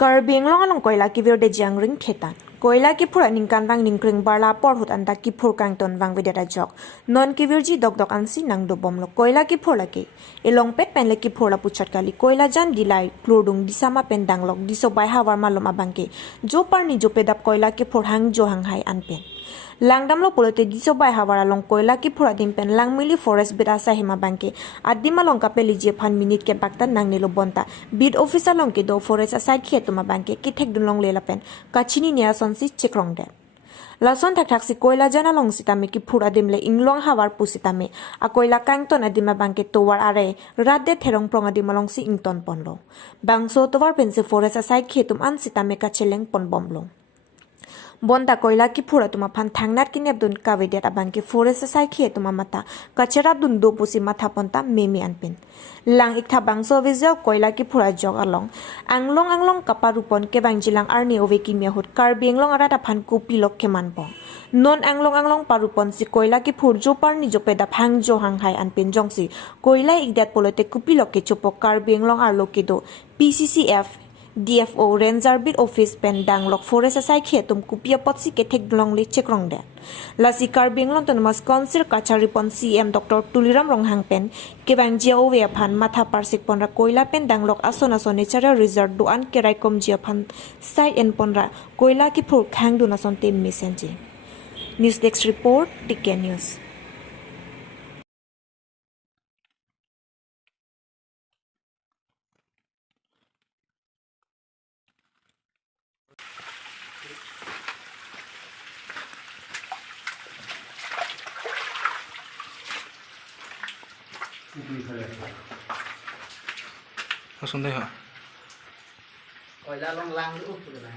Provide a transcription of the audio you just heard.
Karbi Anglong along koila kephur de jangring khetan. Koila kephur ningkan bang ningkring barla por hut anda kephur kangton bang vedera jok. Non kephur ji dok ansi nang do bomlo. Koila kephur lake. Elong pet pen le kephur la puchat kali. Koila jan dilai kludung disama pen danglok diso bai hawar malom abangke. Jo parni jo pedap koila kephur hang jo hang hai anpen. Langdam lo polote diso bai hawara long koila kephur adim pen langmili forest berasa hema bangke. Adima long kapeli je fan minute ke bakta nang nilo bonta. Bid officer long ke do forest aside khetuma bangke ki thek dun long lela pen. Kachini nia sonsi chekrong de. Lason tak tak si koila jana long sitame kephur adim le inglong hawar pusitame. A koila kangton adima bangke towar are radde therong prong adim long si ington ponlo. Bangso towar pen se forest aside khetum an sitame kacheleng pon bomlo. Bonda koila kephur tuma phan thangnat kinep dun kavedet abangke forest sai khe tuma mata kachera dun do pusi matha ponta memi anpin lang ikha bangso vizio koila kephur jog along anglong kaparupon ke bangjilang arni ove kimya hut Karbi Anglong arata phan kupi lok keman po non anglong parupon si koila kephur jo parni jo peda phang jo hang hai anpin jongsi koila igdat polote kupi lok ke chopo Karbi Anglong arlo ke do PCCF DFO Ranger Bit Office pen danglok forest asai khetum kupia potsi ke thek long le chekrong de lasi Karbi Anglong ton mas konsir kachari pon CM Dr. Tuliram Ronghang pen ke bang jiao we phan matha parsik ponra koila pen danglok asona so natural reserve do an kerai kom jia phan site en ponra koila ki phur khang du na son tem mesenji News Desk report TK News. Langsung deh, Koila long lang úp rồi này.